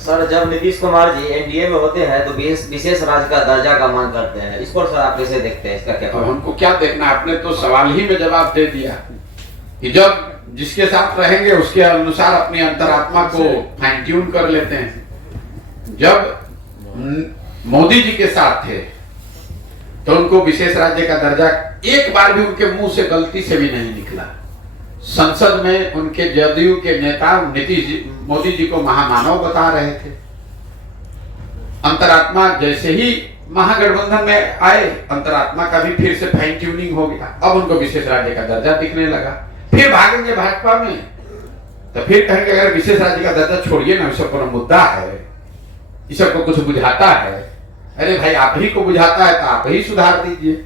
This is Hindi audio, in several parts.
सर जब नीतीश कुमार जी एनडीए में होते हैं तो विशेष राज्य का दर्जा का मांग करते हैं, इसको सर आप कैसे देखते हैं, इसका क्या? अब हमको क्या देखना, आपने तो सवाल ही में जवाब दे दिया कि जब जिसके साथ रहेंगे उसके अनुसार अपनी अंतरात्मा को फाइन ट्यून कर लेते हैं। जब मोदी जी के साथ थे तो उनको विशेष राज्य का दर्जा एक बार भी उनके मुंह से गलती से भी नहीं निकला। संसद में उनके जदयू के नेता मोदी जी को महामानव बता रहे थे। अंतरात्मा जैसे ही महागठबंधन में आए, अंतरात्मा का भी फिर से फाइन ट्यूनिंग हो गया। अब उनको विशेष राज्य का दर्जा दिखने लगा, फिर भागेंगे भाजपा में, तो फिर कहेंगे अगर विशेष राज्य का दर्जा छोड़िए ना, इससे कोई मुद्दा है, इस सबको कुछ बुझाता है। अरे भाई आप ही को बुझाता है तो आप ही सुधार दीजिए।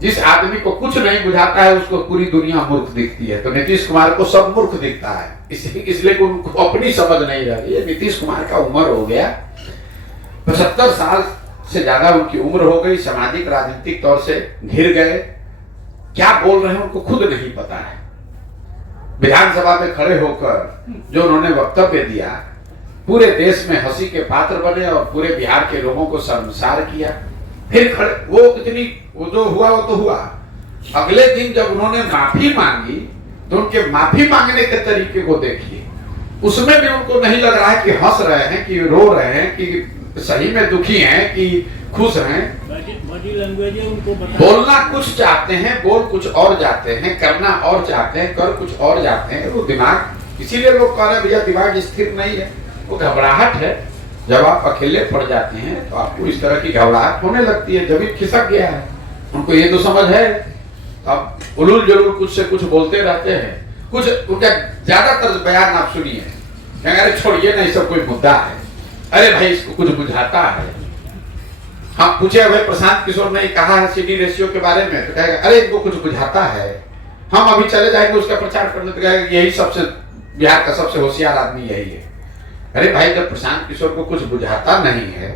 जिस आदमी को कुछ नहीं बुझाता है उसको पूरी दुनिया मूर्ख दिखती है, तो नीतीश कुमार को सब मूर्ख दिखता है, इसलिए उनको अपनी समझ नहीं रही है। नीतीश कुमार का उम्र हो गया 75 साल से ज्यादा उनकी उम्र हो गई, सामाजिक राजनीतिक तौर से घिर गए, क्या बोल रहे हैं उनको खुद नहीं पता है। विधानसभा में खड़े होकर जो उन्होंने वक्तव्य दिया, पूरे देश में हंसी के पात्र बने और पूरे बिहार के लोगों को शर्मसार किया। फिर खड़े वो जो हुआ वो तो हुआ। अगले दिन जब उन्होंने माफी मांगी तो उनके माफी मांगने के तरीके को देखिए, उसमें भी उनको नहीं लग रहा है कि हंस रहे हैं कि रो रहे हैं कि सही में दुखी हैं कि खुश हैं। बॉडी लैंग्वेज है उनको बोलना कुछ चाहते हैं, बोल कुछ और जाते हैं, करना और चाहते हैं, कर कुछ और जाते हैं। वो दिमाग, इसीलिए लोग कह रहे हैं भैया दिमाग स्थिर नहीं है, वो घबराहट है। जब आप अकेले पड़ जाते हैं तो आपको इस तरह की घबराहट होने लगती है, जब खिसक गया है। उनको ये तो समझ है, अब उलूल जरूर कुछ से कुछ बोलते रहते हैं। कुछ उनका ज्यादातर बयान आप सुनिए, अरे छोड़िए ना, सब कोई मुद्दा है, अरे भाई इसको कुछ बुझाता है। हम पूछे भाई प्रशांत किशोर ने कहा है सीडी रेशियो के बारे में, तो कहेगा अरे इनको कुछ बुझाता है, हम अभी चले जाएंगे उसका प्रचार करने, तो कहेगा यही सबसे बिहार का सबसे होशियार आदमी यही है। अरे भाई जब प्रशांत किशोर को कुछ बुझाता नहीं है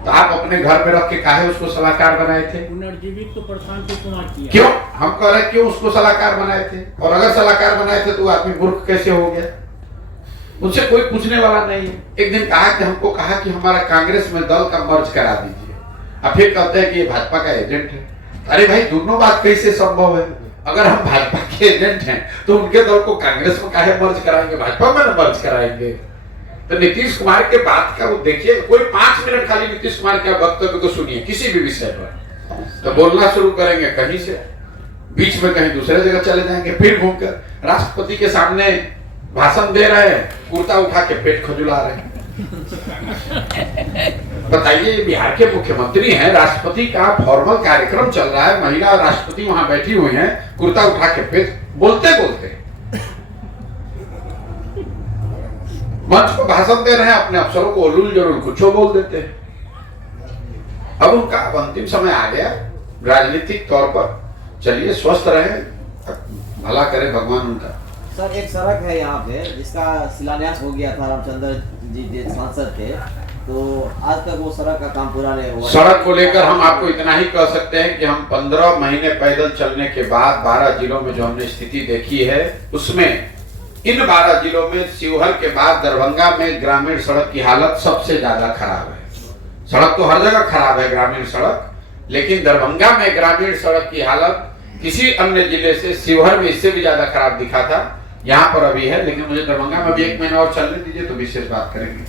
तो आप अपने घर में रख के काहे उसको सलाहकार बनाए थे? पुनर्जीवित तो प्रशांत कुमार किया। क्यों? हम कह रहे क्यों उसको सलाहकार बनाए थे? और अगर सलाहकार बनाए थे तो आदमी मूर्ख कैसे हो गया? उनसे कोई पूछने वाला नहीं है। एक दिन कहा कि हमको कहा कि हमारा कांग्रेस में दल का मर्ज करा दीजिए, अब फिर कहते हैं कि ये भाजपा का एजेंट है। अरे भाई दोनों बात कैसे संभव है? अगर हम भाजपा के एजेंट हैं तो उनके दल को कांग्रेस में काहे मर्ज कराएंगे, भाजपा में मर्ज कराएंगे? तो नीतीश कुमार के बात का वो देखिए, कोई 5 मिनट खाली नीतीश कुमार के वक्तव्य को सुनिए किसी भी विषय पर, तो बोलना शुरू करेंगे कहीं से, बीच में कहीं दूसरे जगह चले जाएंगे, फिर घूमकर राष्ट्रपति के सामने भाषण दे रहे हैं, कुर्ता उठा के पेट खजुला रहे हैं। बताइए, बिहार के मुख्यमंत्री हैं, राष्ट्रपति का फॉर्मल कार्यक्रम चल रहा है, महिला राष्ट्रपति वहां बैठी हुई हैं, कुर्ता उठा के पेट, बोलते बोलते मंच पर भाषण दे रहे हैं, अपने अफसरों को उलूल जरूर कुछ बोल देते हैं। अब उनका अंतिम समय आ गया राजनीतिक तौर पर। चलिए स्वस्थ रहे, भला करे भगवान उनका। सर एक सड़क है यहाँ पे जिसका शिलान्यास हो गया था, रामचंद्र जी सांसद थे, तो आज तक वो सड़क का काम पूरा नहीं हुआ। सड़क को लेकर हम आपको इतना ही कह सकते हैं कि हम 15 महीने पैदल चलने के बाद 12 जिलों में जो हमने स्थिति देखी है, उसमें इन 12 जिलों में शिवहर के बाद दरभंगा में ग्रामीण सड़क की हालत सबसे ज्यादा खराब है। सड़क तो हर जगह खराब है ग्रामीण सड़क, लेकिन दरभंगा में ग्रामीण सड़क की हालत किसी अन्य जिले से, शिवहर में इससे भी ज्यादा खराब दिखा था, यहाँ पर अभी है। लेकिन मुझे दरभंगा में भी 1 महीना और चलने दीजिए तो विशेष बात करेंगे।